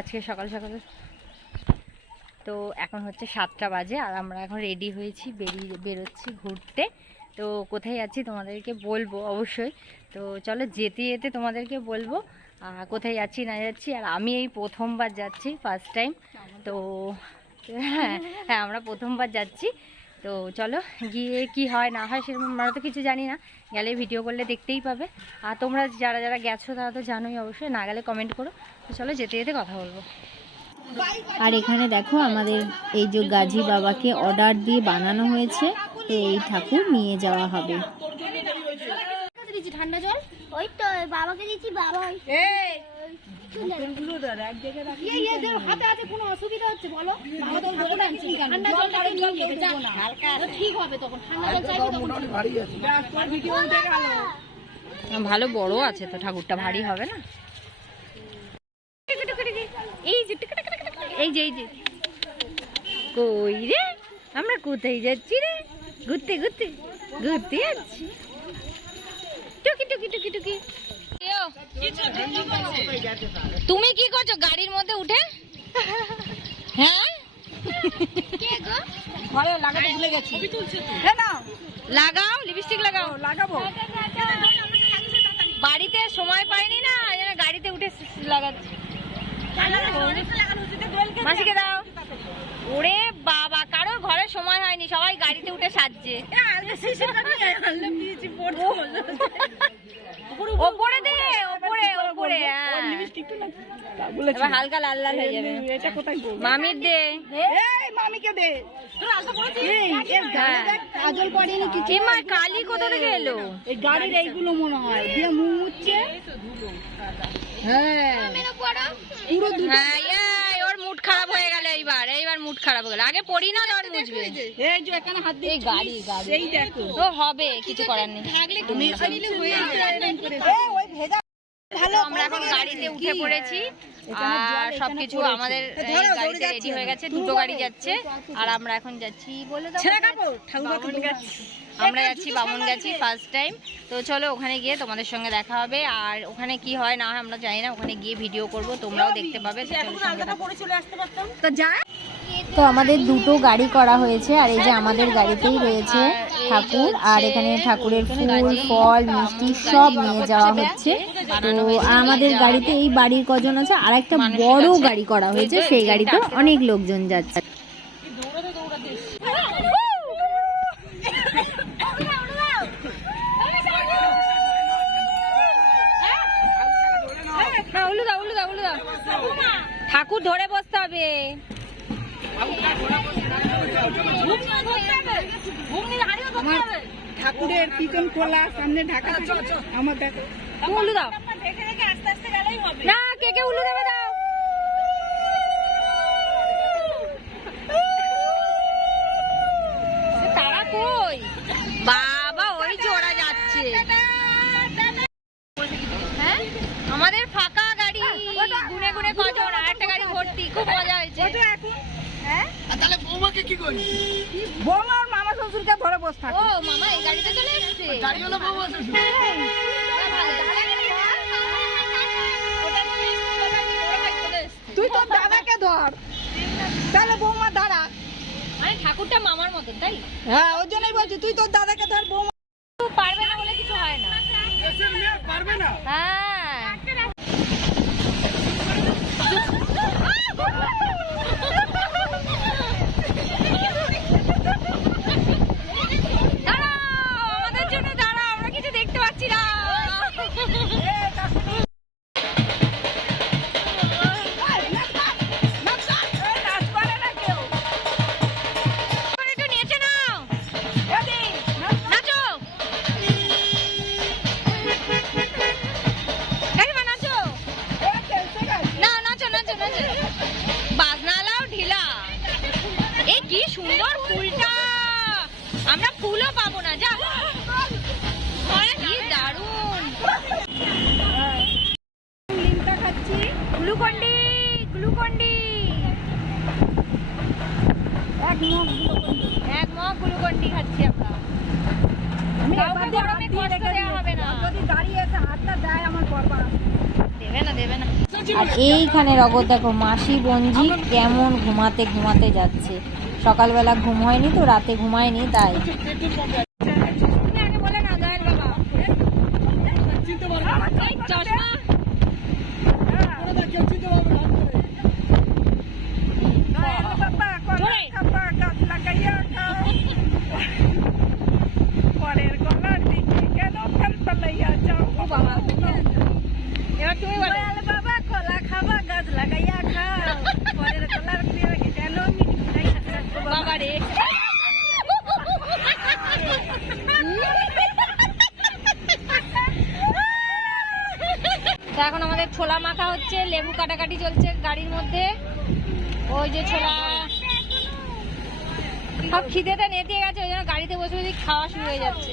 আজকে সকাল সকাল। তো এখন হচ্ছে সাতটা বাজে আর আমরা এখন রেডি হয়েছি, বেরিয়ে বেরোচ্ছি ঘুরতে। তো কোথায় যাচ্ছি তোমাদেরকে বলব অবশ্যই। তো চলো যেতে যেতে তোমাদেরকে বলব কোথায় যাচ্ছি না যাচ্ছি। আর আমি এই প্রথমবার যাচ্ছি ফার্স্ট টাইম তো হ্যাঁ হ্যাঁ আমরা প্রথমবার যাচ্ছি। তো চলো গিয়ে কি হয় না হয় সেরকম আমরা তো কিছু জানি না। গেলে ভিডিও করলে দেখতেই পাবে। আর তোমরা যারা যারা গেছো তারা তো জানোই অবশ্যই না গেলে কমেন্ট করো। তো চলো যেতে যেতে কথা বলব। আর এখানে দেখো আমাদের এই যে গাজী বাবাকে অর্ডার দিয়ে বানানো হয়েছে। তো এই ঠাকুর নিয়ে যাওয়া হবে। ঠান্ডা জল ওই তো বাবাকে দিচ্ছি বাবা হাতে হাতে কোনো অসুবিধা হচ্ছে বলো? বাবা তো জল আনছি ঠান্ডা জল নিয়ে নেবে ঠিক হবে তখন ঠান্ডা জল চাইবে তখন ভালো বড় আছে তো ঠাকুরটা ভারী হবে না? এই যে। এই যে এই যে। কই রে? আমরা কোথায় যাচ্ছি রে? ঘুরতে ঘুরতে ঘুরতে যাচ্ছি। টুকি টুকি টুকি টুকি। তুমি কি করছ? গাড়ির মধ্যে উঠে? হ্যাঁ? লাগাও লিপস্টিক লাগাও। লাগাবো বাড়িতে সময় পাইনি না গাড়িতে উঠে লাগাচ্ছি। মাসিকে দাও। ওরে বাবা কারোর ঘরে সময় হয়নি সবাই গাড়িতে উঠে সাজছে। ওপরে দে ওপরে ওপরে হ্যাঁ। এবার হালকা লাল লাল হয়ে যাবে। মামির দে। হ্যাঁ। কাজল পড়েনি কিছু এ মা কালি কোথা থেকে এলো? এই গাড়ির এইগুলো মনে হয়। দিয়ে মুখ মুচ্ছে হ্যাঁ। পুরো দু- হ্যাঁ এই, ওর মুড খারাপ হয়ে এইবার এইবার মুড খারাপ হয়ে গেল। আগে পড়ি না দর বুঝবে। এই যে এখানে হাত দিয়ে গাড়ি গাড়ি। এই দেখো। ও হবে কিছু করার নেই। তো আমরা এখন গাড়িতে উঠে পড়েছি। আর সবকিছু আমাদের গাড়িতে রেডি হয়ে গেছে দুটো গাড়ি যাচ্ছে। আর আমরা এখন যাচ্ছি বলে আমরা যাচ্ছি বামুন গেছি ফার্স্ট টাইম তো চলো ওখানে গিয়ে তোমাদের সঙ্গে দেখা হবে। আর ওখানে কি হয় না হয় আমরা জানি না ওখানে গিয়ে ভিডিও করব তোমরাও দেখতে পাবে। তো থাকো। তো আমাদের দুটো গাড়ি করা হয়েছে, আর এই যে আমাদের গাড়িতেই রয়েছে ঠাকুর, আর এখানে ঠাকুরের ফুল, ফল, মিষ্টি সব নিয়ে যাওয়া হচ্ছে। তো আমাদের গাড়িতে এই বাড়ির কজন আছে, আর একটা বড় গাড়ি করা হয়েছে, সেই গাড়িতে অনেক লোকজন যাচ্ছে। ঠাকুর ধরে বসতে হবে। ঠাকুরের পিছন খোলা সামনে ঢাকা। আমার দেখো উল্লু দাও না কে কে উল্লু দেবে দাও সে তারা কই বাবা ওই যে ওরা যাচ্ছে হ্যাঁ আমাদের ফাঁকা গাড়ি গুনে গুনে কজন আর একটা গাড়ি ভর্তি খুব মজা হয়েছে বৌমা আর মামা শ্বশুরকে ধরে বস থাকে। ও মামা এই গাড়িতে চলে এসছে? তুই তোর দাদাকে ধর। তাহলে বৌমা দাঁড়া। মানে ঠাকুরটা মামার মতন তাই? হ্যাঁ ওই জন্যই বলছি তুই তোর দাদাকে ধর বৌমা। Glucon D Glucon D. এক মগ গ্লুকন্ডি। খাচ্ছি আমরা। কাউকে গরমে কষ্ট দেওয়া হবে না। যদি দাঁড়িয়ে এসে হাতটা দেয় আমার বাবা। দেবে না দেবে না। আর এইখানে রগত দেখো মাসি বঞ্জি কেমন ঘুমাতে ঘুমাতে যাচ্ছে। সকালবেলা ঘুম হয়নি তো রাতে ঘুমায়নি তাই এবার তুমি বলো বাবা কলা খাবা গাছ লাগাইয়া খাও পরের কলার কেন বাবা রে তো এখন আমাদের ছোলা মাখা হচ্ছে লেবু কাটাকাটি চলছে গাড়ির মধ্যে ওই যে ছোলা সব খিদেতে নেতে গেছে বসে খাওয়া শুরু হয়ে যাচ্ছে।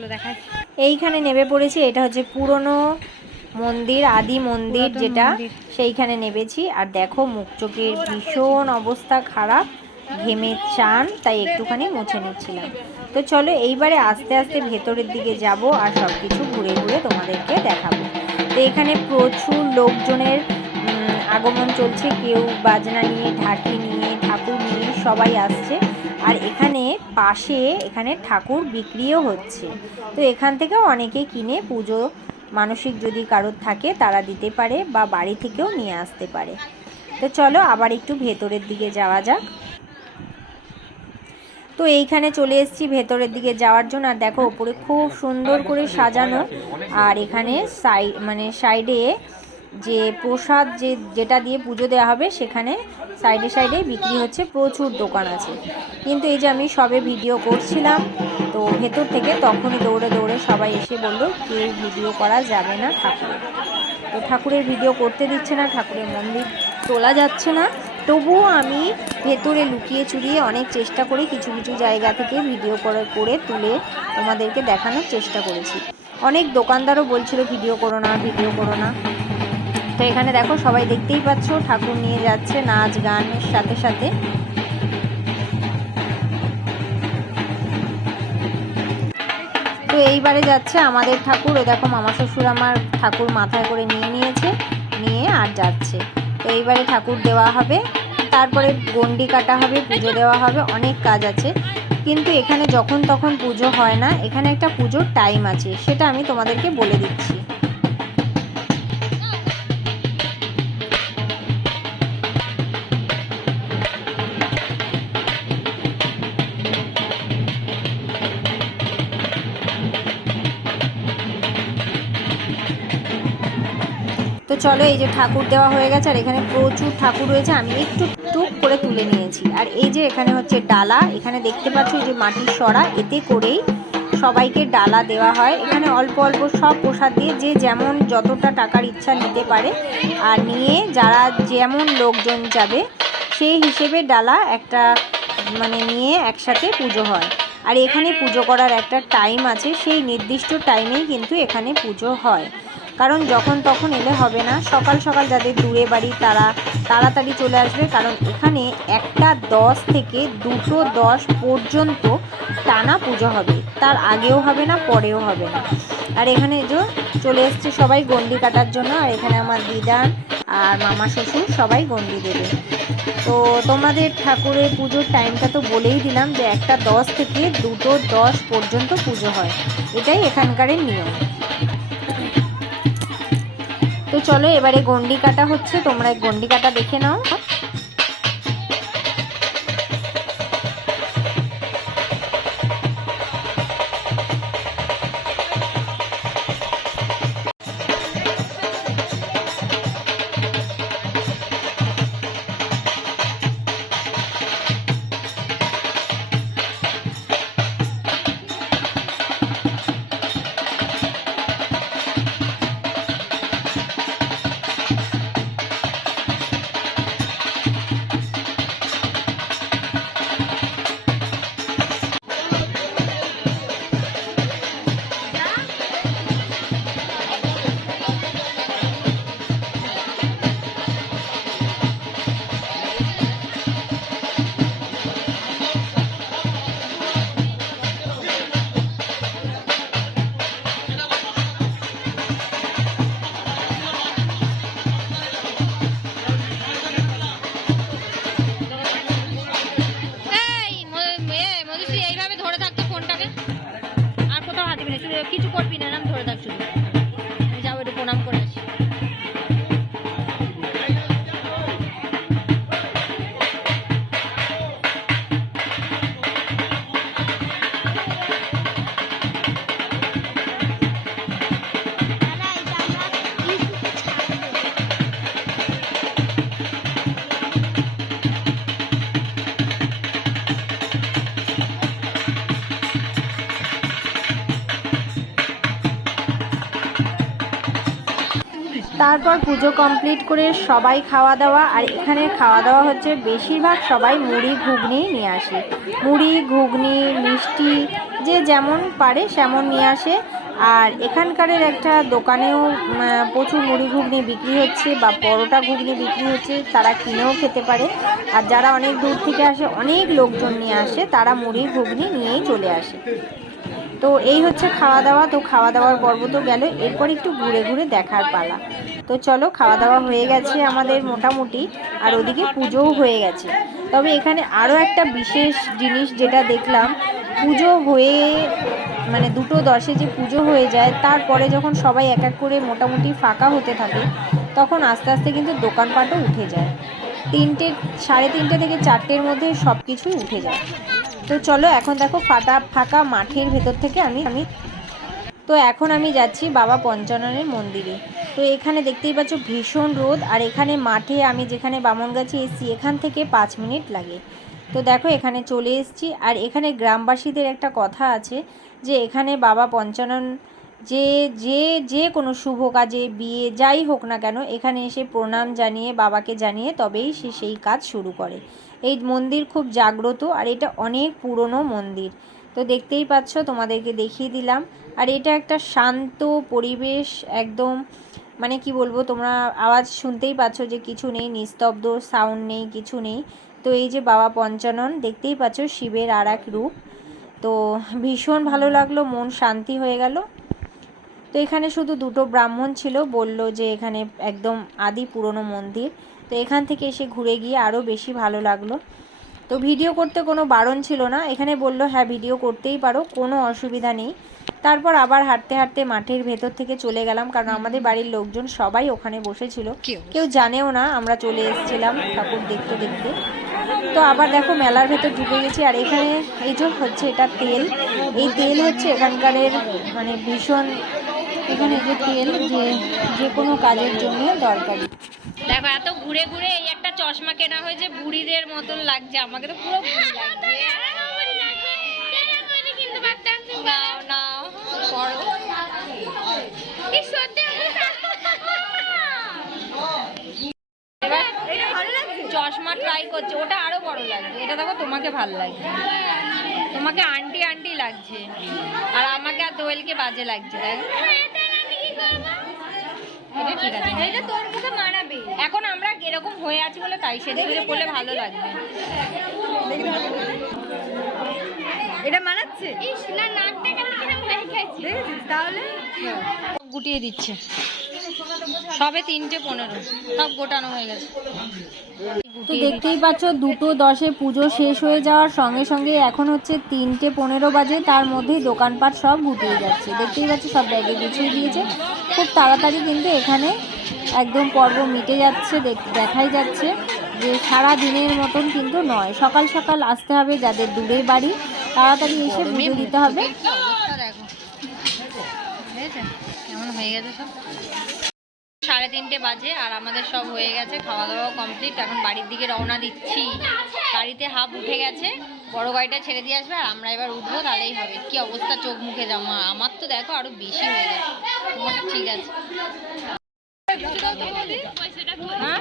চলে দেখাচ্ছি এইখানে নেমে পড়েছি এটা হচ্ছে পুরনো মন্দির আদি মন্দির যেটা সেইখানে নেবেছি আর দেখো মুখ চোখের ভীষণ অবস্থা খারাপ ঘেমে চান তাই একটুখানি মুছে নিচ্ছিলাম। তো চলো এইবারে আস্তে আস্তে ভেতরের দিকে যাব আর সব কিছু ঘুরে ঘুরে তোমাদেরকে দেখাবো। তো এখানে প্রচুর লোকজনের আগমন চলছে। কেউ বাজনা নিয়ে ঢাকি নিয়ে ঠাকুর নিয়ে সবাই আসছে। আর এখানে পাশে এখানে ঠাকুর বিক্রিও হচ্ছে। তো এখান থেকেও অনেকে কিনে পুজো, মানসিক যদি কারোর থাকে তারা দিতে পারে বা বাড়ি থেকেও নিয়ে আসতে পারে। তো চলো আবার একটু ভেতরের দিকে যাওয়া যাক। তো এইখানে চলে এসেছি ভেতরের দিকে যাওয়ার জন্য। আর দেখো ওপরে খুব সুন্দর করে সাজানো। আর এখানে সাই মানে সাইডে যে প্রসাদ যে যেটা দিয়ে পুজো দেওয়া হবে সেখানে সাইডে সাইডে বিক্রি হচ্ছে, প্রচুর দোকান আছে। কিন্তু এই যে আমি সবে ভিডিও করছিলাম, তো ভেতর থেকে তখনই দৌড়ে দৌড়ে সবাই এসে বলল, কেউ ভিডিও করা যাবে না ঠাকুরের। তো ঠাকুরের ভিডিও করতে দিচ্ছে না, ঠাকুরের মন্দির তোলা যাচ্ছে না। তবুও আমি ভেতরে লুকিয়ে চুরিয়ে অনেক চেষ্টা করে কিছু কিছু জায়গা থেকে ভিডিও করে করে তুলে তোমাদেরকে দেখানোর চেষ্টা করেছি। অনেক দোকানদারও বলছিল, ভিডিও করো না, ভিডিও করো না। তো এখানে দেখো সবাই দেখতেই পাচ্ছ, ঠাকুর নিয়ে যাচ্ছে নাচ গানের সাথে সাথে। তো এইবারে যাচ্ছে আমাদের ঠাকুর, ও দেখো মামা শ্বশুর আমার ঠাকুর মাথায় করে নিয়ে নিয়েছে, নিয়ে আর যাচ্ছে। তো এইবারে ঠাকুর দেওয়া হবে, তারপরে গন্ডি কাটা হবে, পুজো দেওয়া হবে, অনেক কাজ আছে। কিন্তু এখানে যখন তখন পুজো হয় না, এখানে একটা পুজোর টাইম আছে, সেটা আমি তোমাদেরকে বলে দিচ্ছি। চলো, এই যে ঠাকুর দেওয়া হয়ে গেছে, আর এখানে প্রচুর ঠাকুর রয়েছে, আমি একটু টুক করে তুলে নিয়েছি। আর এই যে এখানে হচ্ছে ডালা, এখানে দেখতে পাচ্ছ যে মাটির সরা, এতে করেই সবাইকে ডালা দেওয়া হয়। এখানে অল্প অল্প সব প্রসাদ দিয়ে যে যেমন যতটা টাকার ইচ্ছা নিতে পারে, আর নিয়ে যারা যেমন লোকজন যাবে, সেই হিসেবে ডালা একটা মানে নিয়ে একসাথে পুজো হয়। আর এখানে পুজো করার একটা টাইম আছে, সেই নির্দিষ্ট টাইমেই কিন্তু এখানে পুজো হয়। কারণ যখন তখন এলে হবে না। সকাল সকাল যাদের দূরে বাড়ি তারা তাড়াতাড়ি চলে আসবে। কারণ এখানে একটা দশ থেকে দুটো দশ পর্যন্ত টানা পুজো হবে। তার আগেও হবে না, পরেও হবে না। আর এখানে যে চলে এসছে সবাই গন্ডি কাটার জন্য। আর এখানে আমার দিদার আর মামা শ্বশুর সবাই গন্ডি দেবে। তো তোমাদের ঠাকুরের পুজোর টাইমটা তো বলেই দিলাম যে একটা দশ থেকে দুটো দশ পর্যন্ত পুজো হয়। এটাই এখানকারের নিয়ম। তো চলো এবারে গন্ডি কাটা হচ্ছে তোমরা গন্ডি কাটা দেখে নাও। কিছু করবি না নাম ধরে থাক শুধু। তারপর পুজো কমপ্লিট করে সবাই খাওয়া দাওয়া, আর এখানে খাওয়া দাওয়া হচ্ছে বেশিরভাগ সবাই মুড়ি, ঘুগনি নিয়ে আসে। মুড়ি, ঘুগনি, মিষ্টি, যে যেমন পারে সেমন নিয়ে আসে। আর এখানকারের একটা দোকানেও প্রচুর মুড়ি, ঘুগনি বিক্রি হচ্ছে বা পরোটা, ঘুগনি বিক্রি হচ্ছে, তারা কিনেও খেতে পারে। আর যারা অনেক দূর থেকে আসে, অনেক লোকজন নিয়ে আসে, তারা মুড়ি, ঘুগনি নিয়েই চলে আসে। তো এই হচ্ছে খাওয়া দাওয়া তো খাওয়া দাওয়ার পর্ব তো গেল। এরপর একটু ঘুরে ঘুরে দেখার পালা। তো চলো খাওয়া দাওয়া হয়ে গেছে আমাদের মোটামুটি। আর ওদিকে পুজোও হয়ে গেছে। তবে এখানে আরও একটা বিশেষ জিনিস যেটা দেখলাম, পুজো হয়ে মানে দুটো দশে যে পুজো হয়ে যায়, তারপরে যখন সবাই এক এক করে মোটামুটি ফাঁকা হতে থাকে, তখন আস্তে আস্তে কিন্তু দোকানপাটও উঠে যায়। তিনটে, সাড়ে তিনটে থেকে চারটের মধ্যে সব কিছুই উঠে যায়। তো চলো, এখন দেখো ফাটা ফাঁকা মাঠের ভেতর থেকে আমি আমি তো এখন আমি যাচ্ছি বাবা পঞ্চাননের মন্দিরে। তো এখানে দেখতেই পাচ্ছ ভীষণ রোদ, আর এখানে মাঠে আমি যেখানে বামনগাছি এসেছি, এখান থেকে পাঁচ মিনিট লাগে। তো দেখো এখানে চলে এসেছি, আর এখানে গ্রামবাসীদের একটা কথা আছে যে এখানে বাবা পঞ্চানন যে যে যে কোনো শুভ কাজে, বিয়ে যাই হোক না কেন, এখানে এসে প্রণাম জানিয়ে, বাবাকে জানিয়ে তবেই সে সেই কাজ শুরু করে। এই মন্দির খুব জাগ্রত আর এটা অনেক পুরনো মন্দির। তো দেখতেই পাচ্ছ, তোমাদেরকে দেখিয়ে দিলাম। আর এটা একটা শান্ত পরিবেশ, একদম মানে কি বলব, তোমরা আওয়াজ শুনতেই পাচ্ছ যে কিছু নেই, নিস্তব্ধ সাউন্ড নেই, কিছু নেই। তো এই যে বাবা পঞ্চানন, দেখতেই পাচ্ছ শিবের আর এক রূপ। তো ভীষণ ভালো লাগল, মন শান্তি হয়ে গেল। তো এখানে শুধু দুটো ব্রাহ্মণ ছিল, বলল যে এখানে একদম আদি পুরনো মন্দির। তো এখান থেকে এসে ঘুরে গিয়ে আরও বেশি ভালো লাগল। তো ভিডিও করতে কোনো বারণ ছিল না। এখানে বলল হ্যাঁ ভিডিও করতেই পারো কোনো অসুবিধা নেই। তারপর আবার হাঁটতে হাঁটতে মাঠের ভেতর থেকে চলে গেলাম কারণ আমাদের বাড়ির লোকজন সবাই ওখানে বসেছিল। কেউ জানেও না আমরা চলে এসেছিলাম ঠাকুর দেখতে দেখতে। তো আবার দেখো মেলার ভেতর ঢুকে গেছি আর এখানে এই যে হচ্ছে এটা তেল। এই তেল হচ্ছে এখানকারের মানে ভীষণ এখানে যে তেল যে যে কোনো কাজের জন্য দরকারি। দেখো এত ঘুরে ঘুরে এই একটা চশমা কেনা হয়েছে বুড়িদের মতন লাগছে। আমাকে তো পুরো বুড়ি লাগছে। নাও নাও। পরো। চশমা ট্রাই করছে। ওটা আরও বড় লাগছে। এটা দেখো তোমাকে ভালো লাগছে। তোমাকে আন্টি আন্টি লাগছে। আর আমাকে আর দোয়েলকে বাজে লাগছে দেখো। এটা ঠিক আছে। এটা তোর মুখে মানাবে। এখন আমরা এরকম হয়ে আছি বলে তাই গুজে পড়লে ভালো লাগবে। এটা মানাচ্ছে? তাহলে? গুটিয়ে দিচ্ছে। সবে তিনটে পনেরো। সব গোটানো হয়ে গেছে। তো দেখতেই পাচ্ছ দুটো দশে পুজো শেষ হয়ে যাওয়ার সঙ্গে সঙ্গে এখন হচ্ছে তিনটে পনেরো বাজে তার মধ্যেই দোকানপাট সব গুটিয়ে যাচ্ছে। দেখতেই পাচ্ছ সব ব্যাগে গুছিয়ে দিয়েছে। খুব তাড়াতাড়ি কিন্তু এখানে একদম পর্ব মিটে যাচ্ছে দেখ- দেখাই যাচ্ছে যে সারা দিনের মতন কিন্তু নয়। সকাল সকাল আসতে হবে যাদের দূরের বাড়ি তাড়াতাড়ি এসে পুজো দিতে হবে। কেমন হয়ে গেছে সব? সাড়ে তিনটে বাজে আর আমাদের সব হয়ে গেছে খাওয়া দাওয়া কমপ্লিট এখন বাড়ির দিকে রওনা দিচ্ছি। গাড়িতে হাফ উঠে গেছে বড় গাড়িটা ছেড়ে দিয়ে আসবে আর আমরা এবার উঠবো তাহলেই হবে। কি অবস্থা চোখ মুখে জামা? আমার তো দেখো আরও বেশি হয়ে গেছে। তোমারটা ঠিক আছে। হ্যাঁ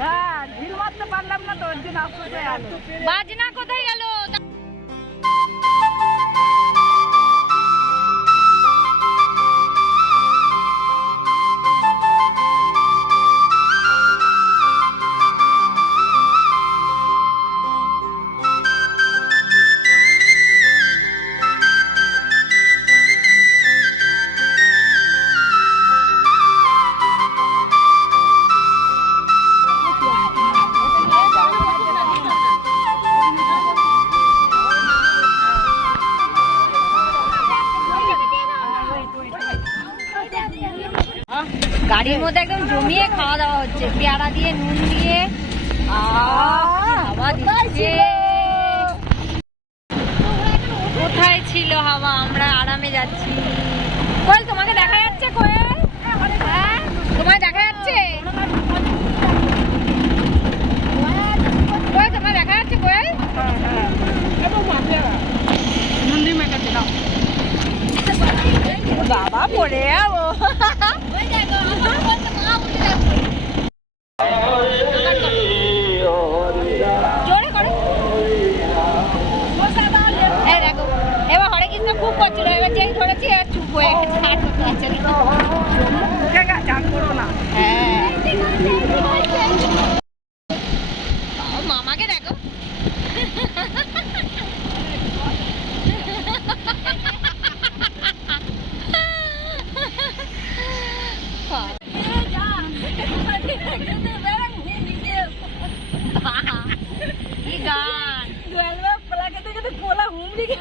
হ্যাঁ ঢিল গাড়ির মধ্যে একদম জমিয়ে খাওয়া দাওয়া হচ্ছে। পেয়ারা দিয়ে নুন দিয়ে। কোথায় ছিল? হাওয়া? আমরা আরামে যাচ্ছি। কোয়েল তোমাকে দেখা যাচ্ছে কোয়েল? হ্যাঁ? তোমায় দেখা যাচ্ছে? কোয়েল তোমায় দেখা যাচ্ছে কোয়েল? বাবা পড়ে যাব এবার হরে কৃষ্ণ খুব করছিল এবার যেই ধরেছি চুপ হয়ে গেছে। আর করতে পারছে উঠে গেছে জান করো না হ্যাঁ ও, মামাকে দেখো কি গান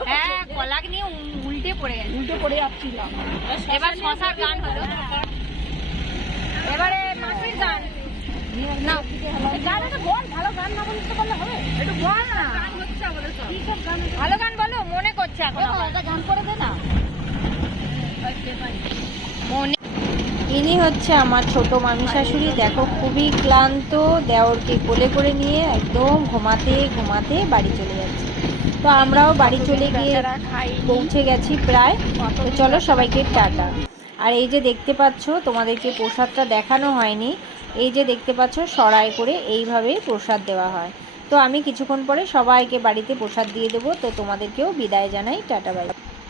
হ্যাঁ কলাক নিয়ে উ- উল্টে পড়ে গেছে উল্টে পড়ে যাচ্ছিলাম এবার শশার গান হলো এবারে মাসির গান না গান একটা বল ভালো গান না বলতে পারলে হবে একটু বল না ভালো গান বলো করছে এখন গান করে দে না? মনে ইনি হচ্ছে আমার ছোট মামি শাশুড়ি দেখো খুবই ক্লান্ত দেওরকে কোলে করে নিয়ে একদম ঘুমাতে ঘুমাতে বাড়ি চলে যাচ্ছে। তো আমরাও বাড়ি চলে গিয়ে পৌঁছে গেছি প্রায়। তো চলো সবাইকে টাটা। আর এই যে দেখতে পাচ্ছ তোমাদেরকে প্রসাদটা দেখানো হয়নি। এই যে দেখতে পাচ্ছ সরাই করে এইভাবে প্রসাদ দেওয়া হয়। তো আমি কিছুক্ষণ পরে সবাইকে বাড়িতে প্রসাদ দিয়ে দেবো। তো তোমাদেরকেও বিদায় জানাই। Tata, bye.